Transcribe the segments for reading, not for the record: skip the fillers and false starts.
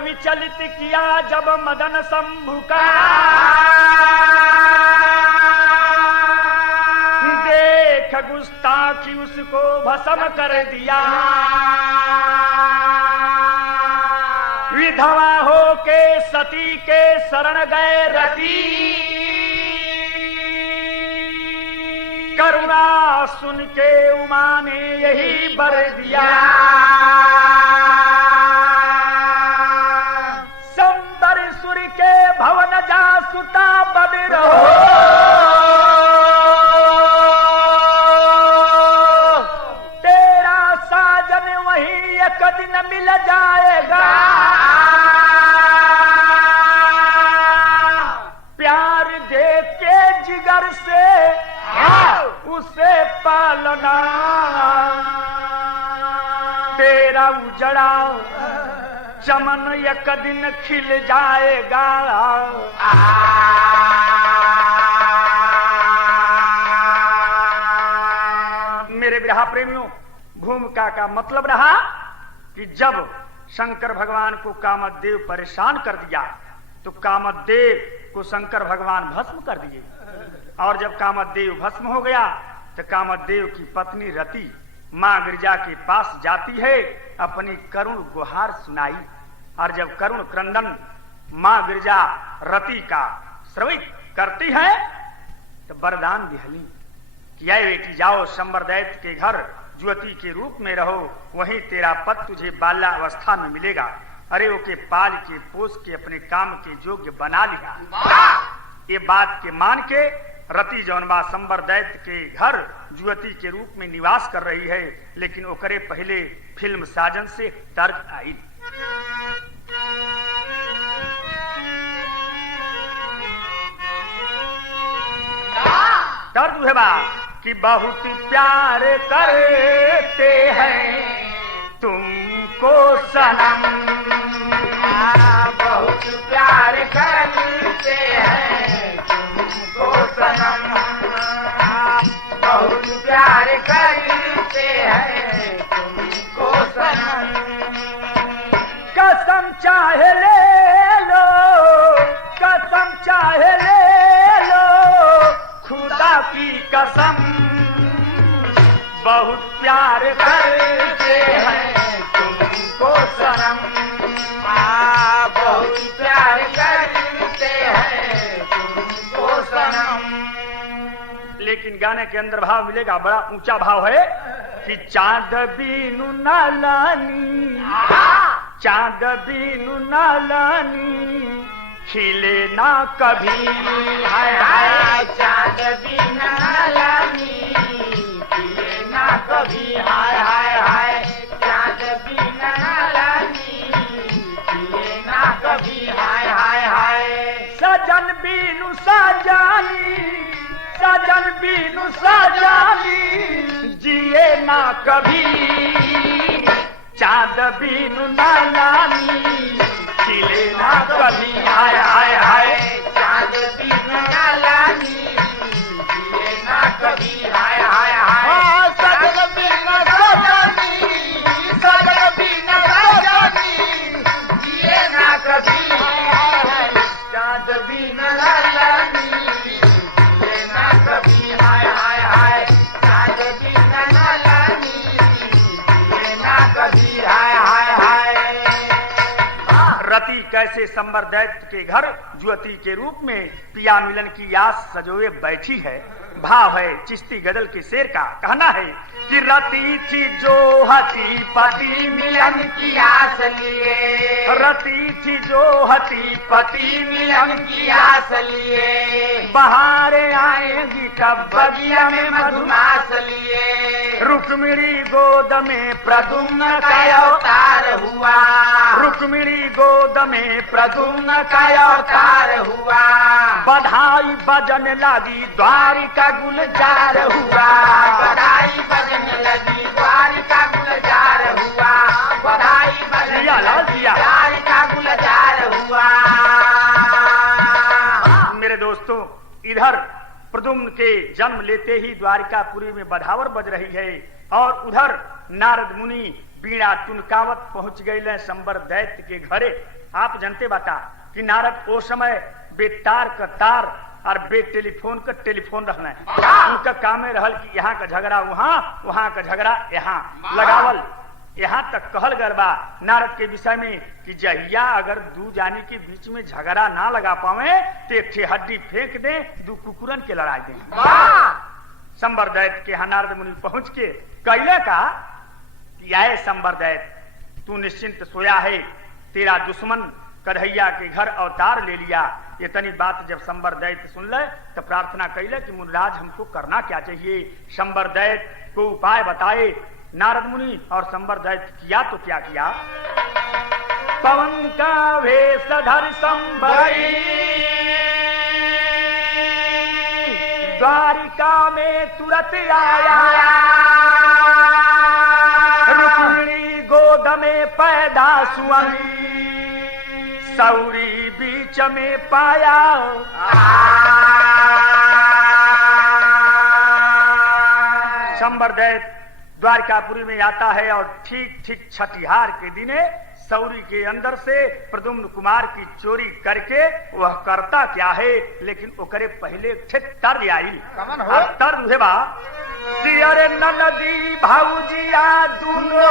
विचलित किया जब मदन शंभु का, देख गुस्ताखी उसको भस्म कर दिया। विधवा हो के सती के शरण गए रति, करुणा सुन के उमा ने यही बर दिया। संबर सुर के भवन जा सुता बन रहो, तेरा साजन वही एक दिन मिल जाएगा। प्यार दे के जिगर से उसे पालना, तेरा उजड़ा चमन एक दिन खिल जाएगा। मेरे विरहा प्रेमियों, भूमिका का मतलब रहा कि जब शंकर भगवान को कामदेव परेशान कर दिया तो कामदेव को शंकर भगवान भस्म कर दिए, और जब कामदेव भस्म हो गया तो कामदेव की पत्नी रति मां गिरिजा के पास जाती है, अपनी करुण गुहार सुनाई। और जब करुण क्रंदन मां गिरिजा रति का श्रवित करती है तो वरदान दिहली कि आए बेटी जाओ शंबरदैत्य के घर ज्योति के रूप में रहो, वहीं तेरा पति तुझे बाल्यावस्था में मिलेगा। अरे वो के पाल के पोस के अपने काम के योग्य बना लिया। ये बात के मान के रति जौनबा शंबरदैत्य के घर ज्योति के रूप में निवास कर रही है, लेकिन ओकरे पहले फिल्म साजन से तर्क आई। दर्द है बा कि बहुत प्यार करते हैं तुमको सनम, बहुत प्यार करते हैं तुमको सनम, बहुत प्यार करते हैं तुमको सनम। कसम चाहे ले लो, कसम चाहे ले लो, खुदा की कसम बहुत प्यार करते हैं तुमको सनम, बहुत प्यार करते हैं तुमको सनम। लेकिन गाने के अंदर भाव मिलेगा, बड़ा ऊंचा भाव है कि चांद बीनु नालानी, चांद बीनु नालानी खिले ना कभी। हाय हाय चांद बीनु नालानी खिले ना कभी। हाय हाय हाय चांद बीनु नालानी खिले ना कभी। हाय हाय हाय सजन बीनु सजानी, सजन बीनु सजानी जिए ना कभी। चांद बीनु नालानी खिले ना कभी। हाय हाय हाय चांद बीनु नालानी जिए ना कभी। हाय हाय हाय सजन बीनु सजानी, सजन बीनु सजानी जिए ना कभी। चांद बीनु नालानी जिए ना कभी। हाय हाय हाय चांद बीनु नालानी जिए ना कभी। हाय हाय हाय रति कैसे शंबरदैत्य के घर ज्योति के रूप में पिया मिलन की आस सजोए बैठी है। भाव है चिश्ती गदल के शेर का, कहना है कि रति थी जो हती पति मिलन की आस लिए, रति थी जो हती पति मिलन की आस लिए। बहारें आएंगी कब बगिया में मधुमास लिए। रुक्मिणी गोद में प्रद्युम्न का अवतार हुआ, रुक्मिणी गोद में प्रद्युम्न का अवतार हुआ। बधाई बजन लगी द्वारिका गुलजार हुआ, बधाई बजन लगी द्वारिका गुलजार हुआ। बधाई बजन लगी द्वारिका गुलजार हुआ। मेरे दोस्तों, इधर प्रद्युम्न के जन्म लेते ही द्वारिकापुरी में बधावर बज रही है और उधर नारद मुनि बीड़ा टुनकावत पहुंच गए संबर दैत्य के घरे। आप जानते बाटा कि नारद ओ समय बेतार का तार और बे टेलीफोन का टेलीफोन रहना है। उनका कामे रहल कि यहाँ का झगड़ा वहाँ, वहाँ का झगड़ा यहाँ लगावल। यहाँ तक कहल गरबा नारद के विषय में कि जहिया अगर दू जानी के बीच में झगड़ा ना लगा पावे तो एक ठे हड्डी फेंक दे, दू कुकुरन के लड़ाई दे। संबर दैत्य के यहाँ नारद मुनि पहुंच के कैले का कि आए संबर दैत्य, तू निश्चिंत सोया है, तेरा दुश्मन कन्हैया के घर अवतार ले लिया। ये तनी बात जब संबर दैत्य सुन ले तो प्रार्थना कैले कि मुनिराज हमको करना क्या चाहिए, संबर दैत्य को उपाय बताए। नारद मुनि और संबर दैत्य किया तो क्या किया। पवन का वेश धर संबर द्वारिका में तुरंत आया, रुक्मिणी गोद में पैदा सुअन, सौरी बीच में पाया। संबर दैत्य द्वारकापुरी में आता है और ठीक ठीक छठिहार के दिने सौरी के अंदर से प्रद्युम्न कुमार की चोरी करके वह करता क्या है, लेकिन ओकरे पहले तर आई तर बा अरे नदी भाऊजिया दूनो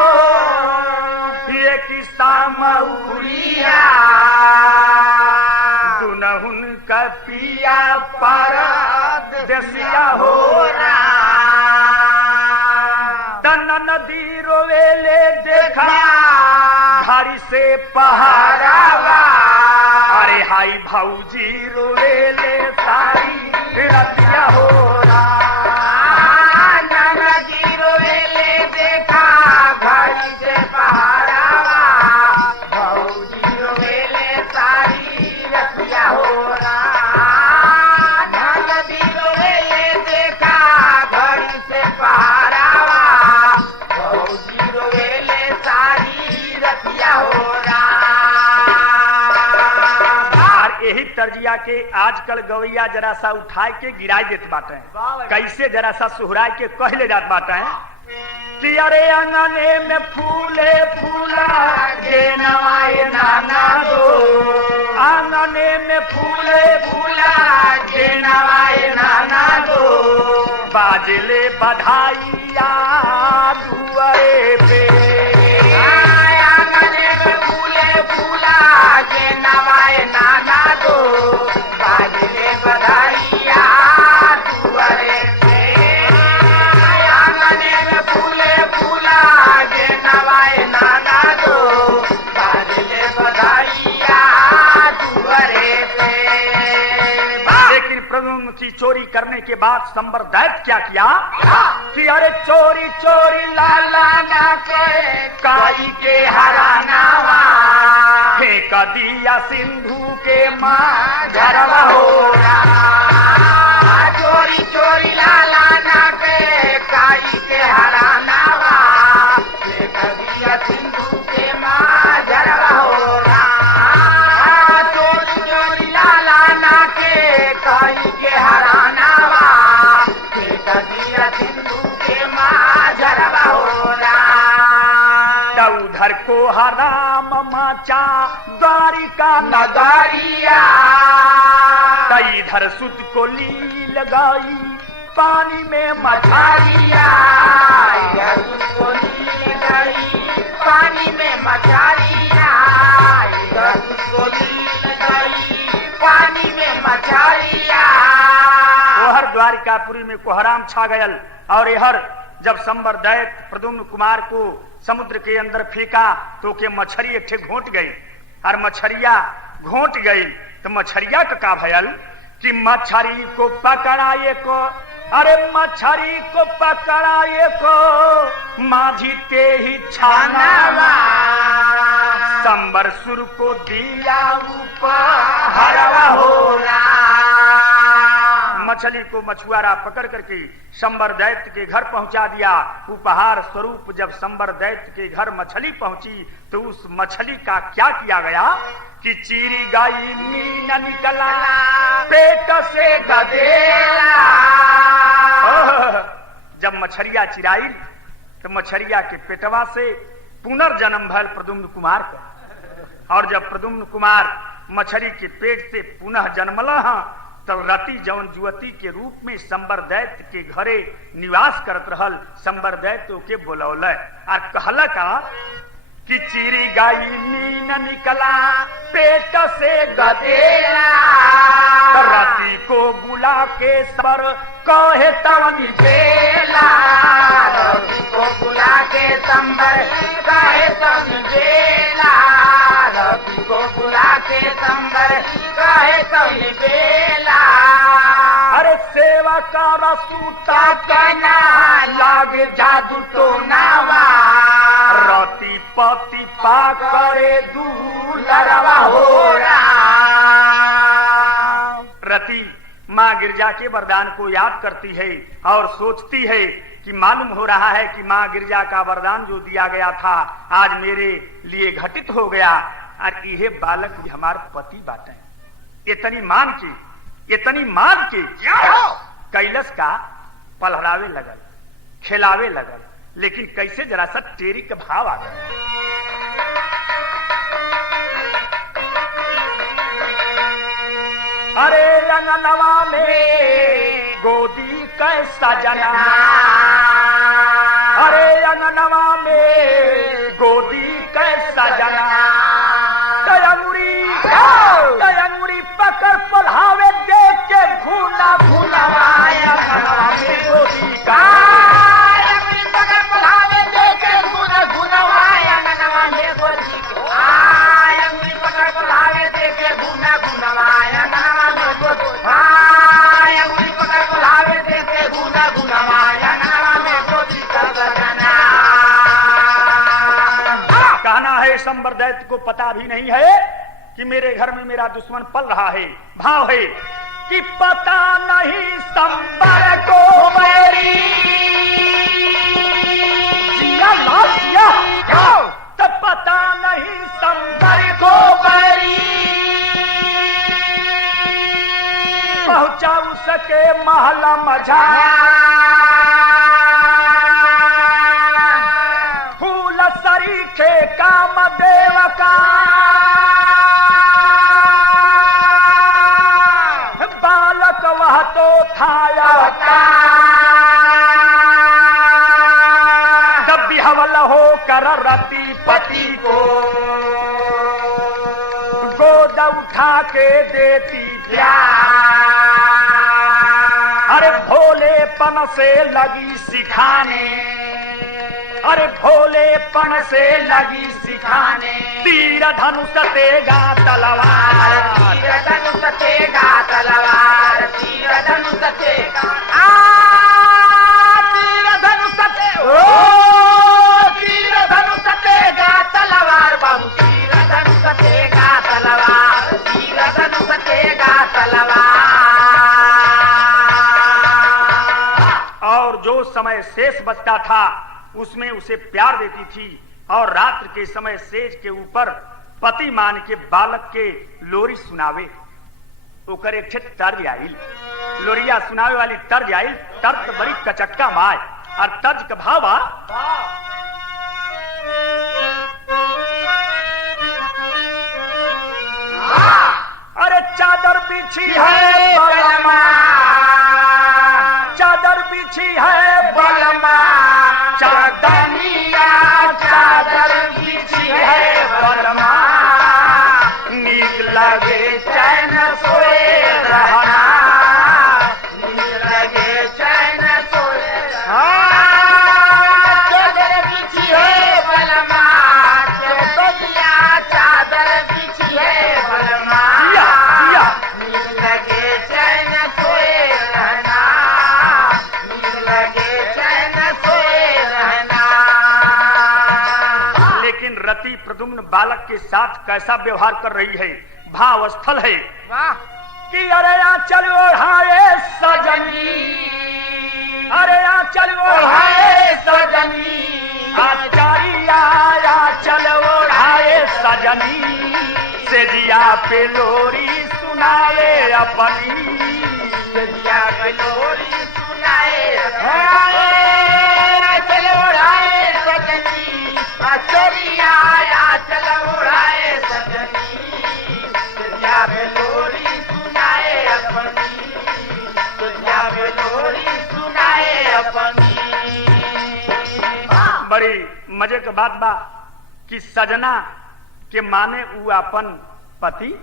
ये किस्सा मऊरिया, दुनहुन का पिया पर देसिया हो नदी रोवेले देखा घारी से पहारावा, अरे हाई भाऊजी रोवेले सारी रतिया हो नदी रोवेले देखा घारी से पहारावा, भाऊजी रोवेले सारी रतिया हो नदी रोवेले देखा घारी से पहारावा, यही तर्जिया के आजकल गवैया जरा सा उठाए के गिराई देत बाटे, कैसे जरा सा सुहराय के कहले जात बाटे कि अरे अंगने में फूले फूला गे नवाए नाना दो, आंगने में फूले फूला गे नवाए नाना दो, बाजले बधाइया दुआरे पे, आंगने में फूले फूला गे नवाए नाना दो, बाजले बधाइया दुआरे पे, आंगने में फूले फूला गे नवाए नाना दो, बाजले बधाइया दुआरे पे। लेकिन प्रद्युम्न की चोरी करने के बाद संबर दैत्य क्या किया कि अरे चोरी चोरी लाला ना काई के हरानावा, फेंक दिया सिंधु के माँ झरवा हो चोरी चोरी लाला ना काई के हरानावा, फेंक दिया सिंधु के माँ झरवा हो चोरी चोरी लाला ना काई के हरानावा, फेंक दिया सिंधु के माँ झरवा हो उधर को हराम माचा द्वारिका नगरिया, इधर सुत को लील गई पानी में मछारिया, इधर सुत को लील गई पानी में मछारिया, इधर सुत को लील गई पानी में मछारिया। ओहर द्वारिकापुरी में कोहराम छा गयल और यहर जब संबर दैत्य प्रद्युम्न कुमार को समुद्र के अंदर फेंका तो के मछली एक ठे घोट गई और मछरिया घोट गई तो मछरिया का भयल कि मछली को पकड़ाए को, अरे मछली को पकड़ाए को माझी ते ही छाना, संबर सुर को दिया ऊपर हरवा हो मछली को मछुआरा पकड़ करके संबर दैत्य के घर पहुंचा दिया। उपहार स्वरूप जब संबर दैत्य के घर मछली पहुंची तो उस मछली का क्या किया गया कि चीरी गई मीन निकला पेट से गदेला। जब मछरिया चिराई तो मछरिया के पेटवा से पुनर्जन्म भयल प्रद्युम्न कुमार का। और जब प्रद्युम्न कुमार मछली के पेट से पुनः जन्मला तब रति जौन जुवती के रूप में संबर दैत्य के घरे निवास करत रहल। संबर दैत्य के बोलौल और कहला का कि चीरी गाई मीन निकला पेट से गदेला, रति को बुला के सबर कहे तवनी बेला, रति को बुला के संबर कहे तवनी बेला, रति को बुला के संबर कहे तवनी बेला। अरे सेवा का रसूता कना लागे जादू तो नावा, रति पति पा करे दूलरवा हो रहा। रति माँ गिरजा के वरदान को याद करती है और सोचती है कि मालूम हो रहा है कि माँ गिरजा का वरदान जो दिया गया था आज मेरे लिए घटित हो गया और यह बालक भी हमारे पति बाटे। इतनी मान के कैलस का पलहरावे लगल, खिलावे लगल, लेकिन कैसे जरा सा टेरी का भाव आ गया। अरे अंगनवा में गोदी कैसा जना, अरे अंगनवा में गोदी कैसा जना, तयंगुरी पकड़ पढ़ावे देख के घूना घूनवा अंगनवा में गोदी का, पकड़ पढ़ावे देख के घूना घूनवा अंगनवा में गोदी का, पकड़ पढ़ावे देख के घूना घूनवा अंगनवा में गोदी का, पकड़ पढ़ावे देख के घूना घूनवा अंगनवा में गोदी का बजना। कहना है संबर दैत्य को पता भी नहीं है कि मेरे घर में मेरा दुश्मन पल रहा है। भाव है कि पता नहीं संबर को मेरी जिया लाल जिया तो पता नहीं संबर को मेरी पहुंचा उसके महला मझा, फूल सरीखे काम देव का, बालक वह तो था जब बिहवल हो कर रति पति को गोद उठा के देती प्यार। अरे भोलेपन से लगी सिखाने, अरे भोलेपन से लगी सिखाने, तीर धनुष तेगा तलवार, तीर धनुष तेगा तलवार, तीर धनुष तेगा, तीर धनुष तीर धनुष तेगा तलवार बाबू, तीर धनुष तेगा तलवार, तीर धनुष तेगा तलवार। और जो समय शेष बचता था उसमें उसे प्यार देती थी और रात्र के समय सेज के ऊपर पति मान के बालक के लोरी सुनावे। ओकर एक तर्ज आइल, लोरिया सुनावे वाली तर्ज आइल, तर्ज बड़ी कचक्का माय और तर्ज का भावा अरे चादर बिछी है बलमा, चादर बिछी है बलमा, चादनिया चादर बिछी है बलमा, नीक लगे चैन सोए रहना, नीक लगे चैन सोए, चादर बिछी है बलमा, चौतरिया चादर बिछी है बलमा, नीक लगे चैन सोए रहना, नीक लगे चैन सोए रहना। लेकिन रति प्रद्युम्न बालक के साथ कैसा व्यवहार कर रही है, भाव स्थल है कि अरे आंचल ओढ़ाए सजनी, अरे आंचल ओढ़ाए सजनी, आचारिया आंचल ओढ़ाए सजनी, से दिया पे लोरी सुनाए अपनी, से दिया पे लोरी सुनाए, आंचल ओढ़ाए सजनी, आचारिया चरिया चल उड़ाए सजनी दुनिया में लोरी सुनाए अपनी दुनिया में लोरी सुनाए अपनी। बड़ी मजे के बात बा कि सजना के माने उ अपन पति,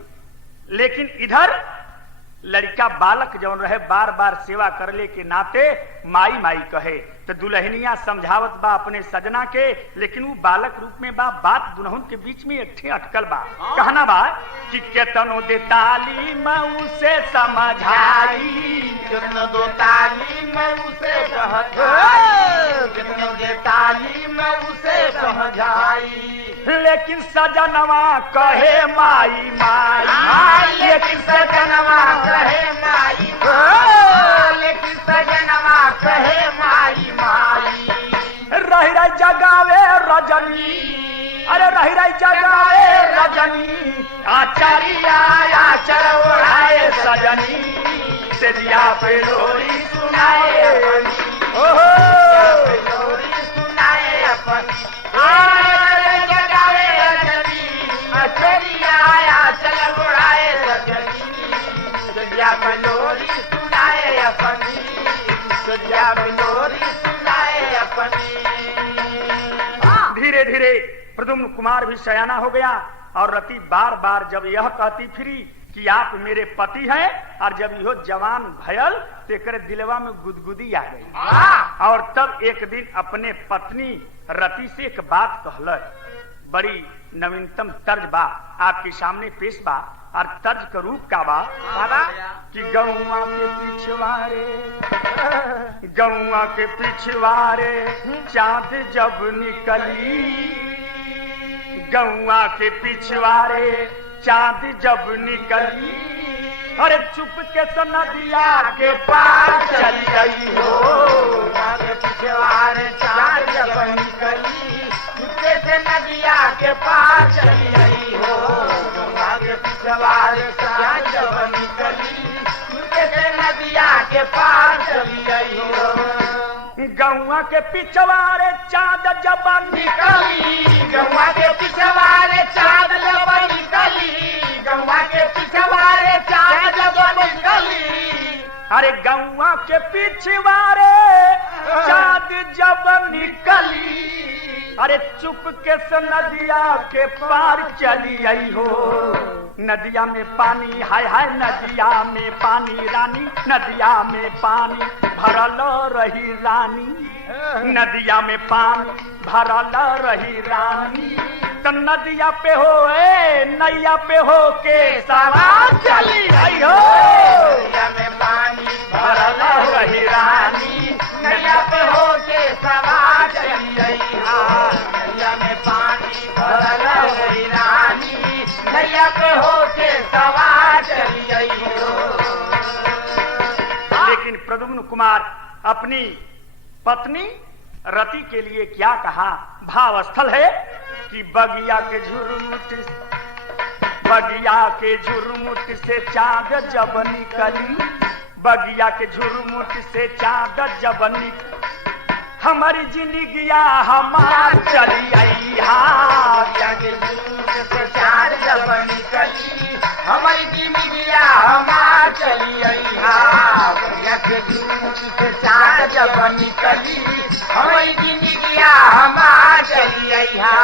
लेकिन इधर लड़का बालक जौन रहे बार बार सेवा करले के नाते माई माई कहे। तो दुल्हनिया समझावत बा अपने सजना के, लेकिन वो बालक रूप में बा। बात दुल्हन के बीच में एक अटकल बा। कहना बा कि केतनो दे तालीम उसे समझाई, कितनो दो तालीम उसे समझाई, कितनो दे तालीम उसे समझाई, लेकिन सजनवा कहे माई माई, लेकिन सजनवा कहे माई, लेकिन सजनवा कहे माई माई। रही रही जगावे रजनी, अरे रही रही जगावे रजनी, आचारिया चल उड़ाए सजनी से दिया पे लोरी सुनाए ओहो लोरी सुनाए अपनी जगावे रजनी, आचारिया चल उड़ाए सजनी दुनिया पे लोरी सुनाए अपनी दुनिया पे लोरी सुनाए अपनी। धीरे धीरे प्रद्युम्न कुमार भी सयाना हो गया और रति बार बार जब यह कहती फिरी कि आप मेरे पति हैं, और जब यह जवान भयल तो एक दिलवा में गुदगुदी आ गई। और तब एक दिन अपने पत्नी रति से एक बात कहल, बड़ी नवीनतम तर्ज बा आपके सामने पेश बा। और तर्ज का रूप का बा कि गौवा के पिछवारे, गौवा के पिछवारे चांद जब निकली, गौवा के पिछवारे चांद जब निकली, अरे चुप के नदिया के पार चली गई हो, के पिछवारे चांद जब निकली, चुपके से नदिया के पार चली गई हो, के पिछवारे चांद जब निकली, चुपके से नदिया के पार चली गई हो। गौवा के पिछवारे चांद जब निकली, गौवा के पिछवारे चांद जब निकली, गौवा के पिछवारे चांद जब निकली, अरे गौवा के पिछवारे चांद जब निकली, अरे चुप के नदिया के पार चली आई हो। नदिया में पानी हाय हाय, नदिया में पानी रानी, नदिया में पानी भरल रही रानी, नदिया में पानी भरल रही रानी, तो नदिया पे हो नैया पे हो के सवार चली आई हो। नदिया में पानी भरल रही रानी, नैया पे हो के सवार चली आई हो, नैया में पानी भरल रही रानी, नैया पे हो के सवार चली आई हो। लेकिन प्रद्युम्न कुमार अपनी पत्नी रति के लिए क्या कहा, भाव स्थल है कि बगिया के झुरमुट, बगिया के झुरमुट से चांद जब निकली, बगिया के झुरमुट से चांद जब निकली, हमारी जिंदगिया हमार चली आई हा, बगिया के झुरमुट से चांद जब निकली, हमारी जिंदगिया हमार चली आई हा, बगिया के झुरमुट से चांद जब निकली, हमारी जिंदगिया हमार चली आई हा।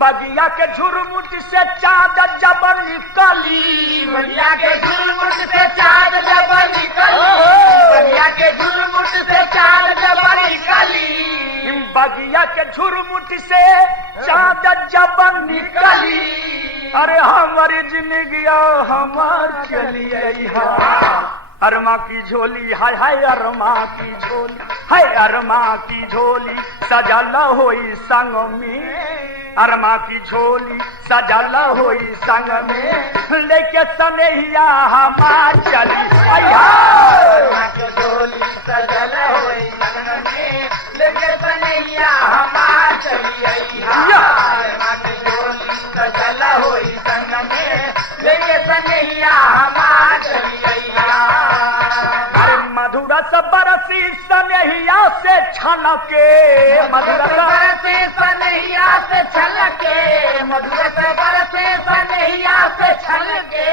बगिया के झुरमुट से चांद जब निकली, बगिया के झुरमुट से चांद जब निकली, बगिया के झुरमुट से चांद जब निकली, बगिया के झुरमुट से चांद जब निकली, अरे हमारी जिंदगिया हमार चली आई हा। अरमा की झोली हाय हाय, अरमा की झोली हाय, अरमा की झोली सजल होई संग में, अरमा की झोली सजल होई संग में, लेके सनेहिया हमार चली आई हा। अरमा की झोली सजल होई संग में, लेके सनेहिया हमार चली आई हा, अरमा की झोली सजल होई संग में, लेके सनेहिया हमार चली आई हा। अरे मधुर बरसी सने सनहिया से छलके मधुरत बरसे सनहिया से छलके, मधुरत बरसे सनहिया से छलके।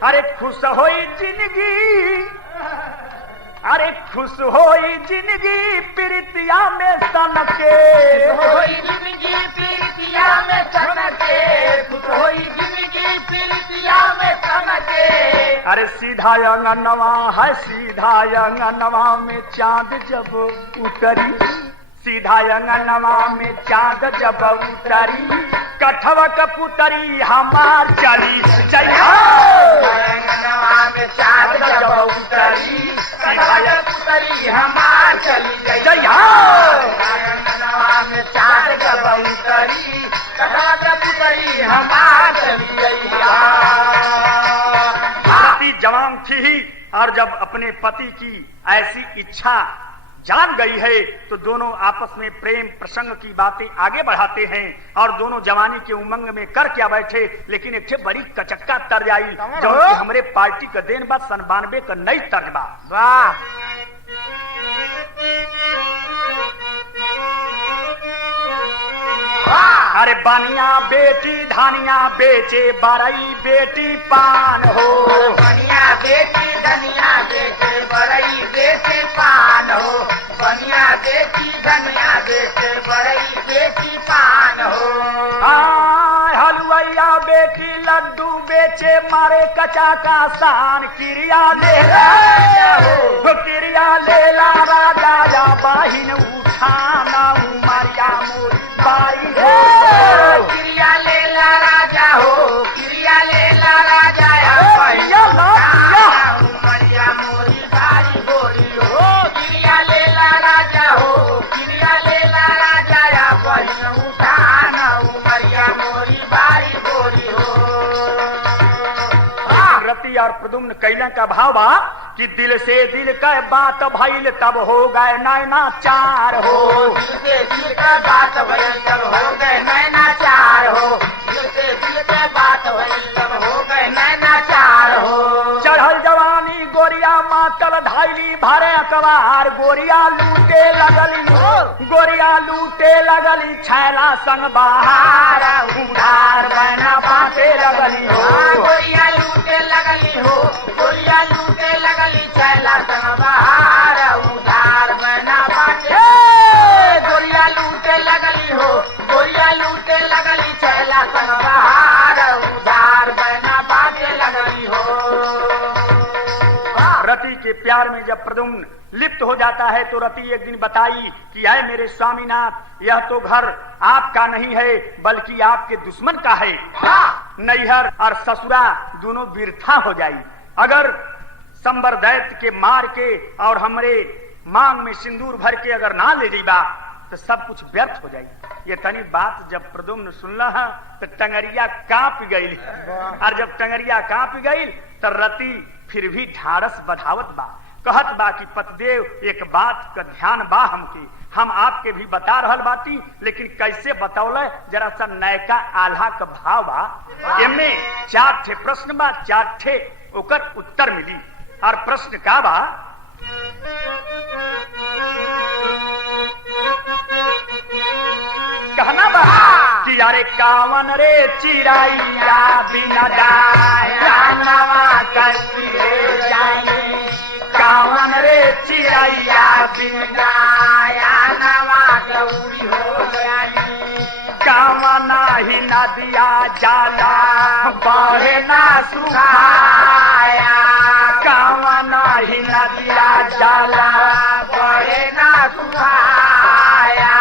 अरे खुश होई जिंदगी, अरे खुश होई जिंदगी प्रीतिया में सनके, होई जिंदगी प्रीतिया में सनके, खुश होई जिंदगी प्रीतिया में सनके। अरे सीधा अंगनवा है, सीधा अंगनवा में चांद जब उतरी, सीधा अंगनवा में चांद जब उतरी, कठवा कपुतरी हमार चली जया। अंगनवा में चांद जब उतरी, कठवा कपुतरी हमार चली जया। अंगनवा में चांद जब उतरी, कठवा कपुतरी हमार चली जया। रति जवान थी ही, और जब अपने पति की ऐसी इच्छा जान गई है तो दोनों आपस में प्रेम प्रसंग की बातें आगे बढ़ाते हैं और दोनों जवानी के उमंग में कर क्या बैठे। लेकिन एक बड़ी कचक्का तर्ज आई जो हमारे पार्टी का देन बा 92 का नई तर्ज बा। वाह अरे बानिया बेटी धानिया बेचे, बरई बेटी पान हो, बनिया बेटी धनिया बेचे, बरई बेचे पान हो, बनिया बेटी धनिया बेचे, बरई बेची पान हो। हलवैया बेटी लड्डू बेचे, मारे कचा का सान, क्रिया ले क्रिया लेला राजा या बाहिन उठाना उमरिया मोरी बाई हो। क्रिया लेला राजा हो, क्रिया लेला राजा उमरिया मोरी बारी बोरी हो। क्रिया लेला राजा हो, क्रिया लेला राजा या बहिन उठाना उमरिया मोरी बारी बोरी हो। रति और प्रदुम्न कैला का भाव बा कि दिल से दिल का बात भइल तब हो गए नैना चार हो। दिल से दिल का बात भइल तब हो गए नैना चार हो। दिल से दिल का बात भइल तब हो गए नैना चार हो। चढ़ल जवानी गोरिया मातल धाइली भरे अकबार, गोरिया लूटे लगली, गोरिया लूटे लगली, छैला संग बहार उधार बहना बाटे लगली हो। गोरिया लूटे लगली हो, गोरिया लूटे लगली, छैला संग बहार उधार बहना बाटे। गोरिया लूटे लगली हो, गोरिया लूटे लगली, छैला संग बहार उधार बहना बाटे लगली हो। रति के प्यार में जब प्रदुम्न लिप्त हो जाता है तो रति एक दिन बताई कि है मेरे स्वामीनाथ, यह तो घर आपका नहीं है बल्कि आपके दुश्मन का है। नैहर और ससुरा दोनों बिरथा हो जाई। अगर संबर दैत्य के मार के और हमरे मांग में सिंदूर भर के अगर ना ले जाइबा तो सब कुछ व्यर्थ हो जाई। ये तनी बात जब प्रदुम्न सुनला तो टंगरिया कांप गई, और जब टंगरिया कांप गई तो रति फिर भी ढारस बढ़ावत बा, कहत बा कि पतिदेव एक बात का ध्यान बा हमके, हम आपके भी बता रहल बाती, लेकिन कैसे बतौले जरा सा नयका आल्हा का भाव बा। एमे 4 ठे प्रश्न बा, 4 ठे ओकर उत्तर मिली। और प्रश्न का बा कहना बा कि अरे कावन रे चिड़ैया बिना दाया नवा कैसी रे जाई, कावन रे चिड़ैया बिना दाया नवा गौरी हो जाई। कावना ही नदिया जाला बढ़े ना सुखाया, कावना ही नदिया जाला बढ़े ना सुखाया।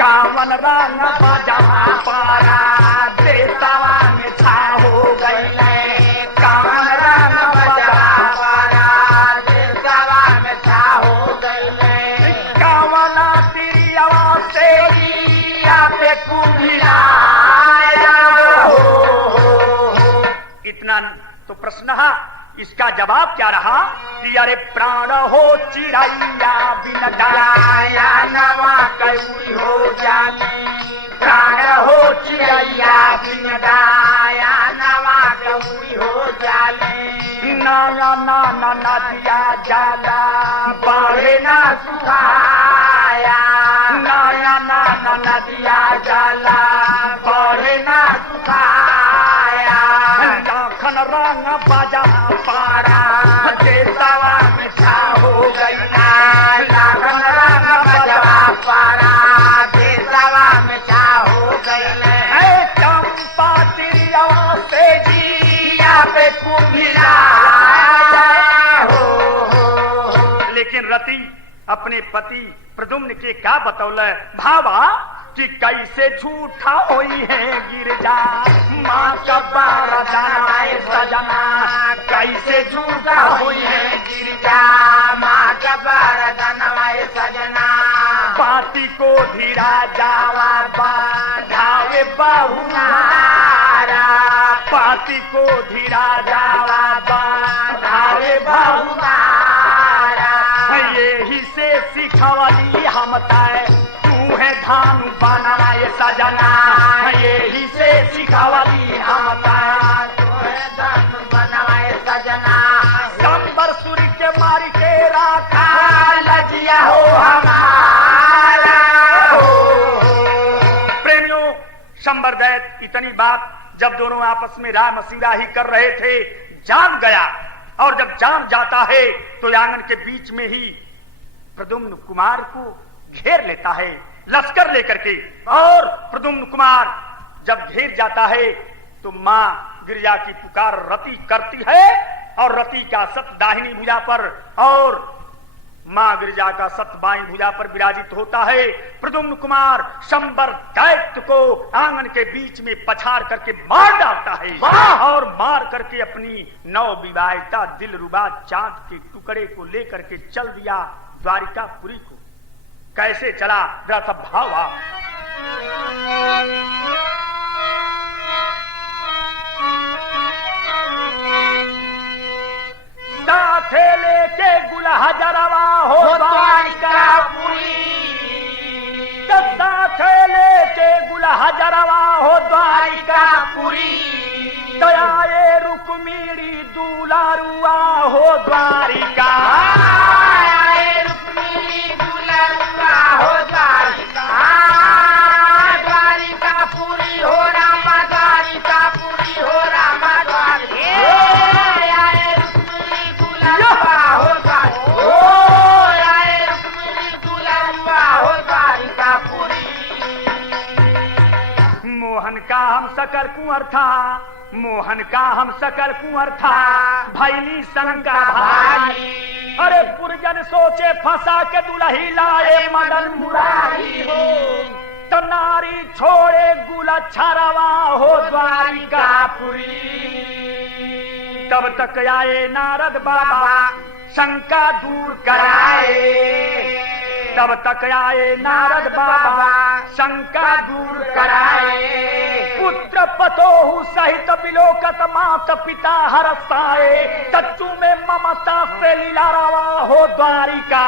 कावन रंग बजमा पारा देशवा में छा हो गई, कावन रंग बजमा पारा देशवा में छा हो गई। कावना तिरियावा से पे कुम्हिलाया हो। इतना तो प्रश्न है, इसका जवाब क्या रहा कि अरे प्राण हो चिड़ैया बिन दाया नवा कैसी हो जाई। प्राण हो चिड़ैया बिन दाया नवा गौरी हो जाई। नाना नाना नदिया जाला बढ़े बहे ना सुखाया नया नाना नदिया जला बहे ना सुखाया लाखन रंग बाजा पारा देशवा में छा हो गई लाखन रंग बजवा पारा देशवा में छा हो गई चंपा तिरिया से जिया पे कुम्हिला हो। लेकिन रति अपने पति प्रद्युम्न के क्या बतौल भावा कि कैसे झूठा होई है गिरजा माँ का बारा जानाए सजना कैसे झूठा हुई है गिरजा माँ का बारा जानाए सजना पाती को धीरा जावा बाधावे बहुनारा पाती को धीरा जावा बाधावे बहुनारा यही से सिखवली हम ताए तू है धानु बनाए सजना यही से सिखवली हम ताए तू है धानु बनाए सजना संबर सूर्य के मारी के राखा लजिया हो हमारा प्रेमियों शंबर दैत इतनी बात जब दोनों आपस में राय मसीरा ही कर रहे थे जान गया और जब जान जाता है तो आंगन के बीच में ही प्रद्युम्न कुमार को घेर लेता है लश्कर लेकर के और प्रद्युम्न कुमार जब घेर जाता है तो मां गिरिजा की पुकार रति करती है और रति का सत दाहिनी भुजा पर और मां गिरिजा का सत बाईं भुजा पर विराजित होता है। प्रद्युम्न कुमार शंबर दैत्य को आंगन के बीच में पछाड़ करके मार डालता है और मार करके अपनी नव विवाहिता दिलरुबा चांद के टुकड़े को लेकर के चल दिया द्वारिकापुरी को। कैसे चला जरा सब भाव आ साथे लेके गुलहजरवा हो द्वारिकापुरी साथे लेके गुलहजरवा हो द्वारिकापुरी दयाए रुक्मिणी दुलारुआ हो द्वारिका रुक्मिणी दुलारुआ हो द्वारिका द्वारिकापुरी हो रामा द्वारिकापुरी हो रामा मोहन का हम सकल कुंवर था मोहन का हम सकल कुंवर था भैली शंका भाई अरे पुरजन सोचे फंसा के दुल्ही लाए मदन मुरारी हो तो नारी छोड़े गुला छरवा हो द्वारिकापुरी। तब तक आए नारद बाबा शंका दूर कराए तब तक आए नारद बाबा शंका दूर कराए पुत्र पतोहु सहित बिलोकत मात पिता हरसाए तच्चू में ममता से लीलारावा हो द्वारिका।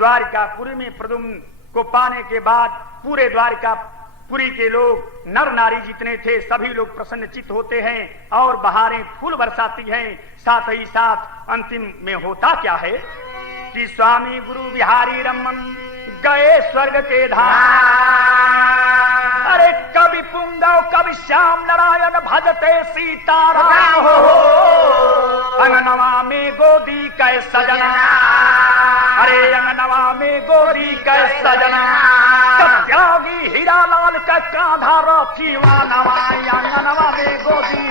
द्वारिकापुरी में प्रद्युम्न को पाने के बाद पूरे द्वारिकापुरी के लोग नर नारी जितने थे सभी लोग प्रसन्नचित्त होते हैं और बहारें फूल बरसाती हैं। साथ ही साथ अंतिम में होता क्या है कि स्वामी गुरु बिहारी रमन गए स्वर्ग के धाम। अरे कभी पुंगव कभी श्याम नारायण भजते सीताराम हो अंगनवा में गोदी कै सजना अरे अंगनवा में गोदी कै सजना त्यागी हीरा लाल का कांधा रखी वा नवा अंगनवा में गोदी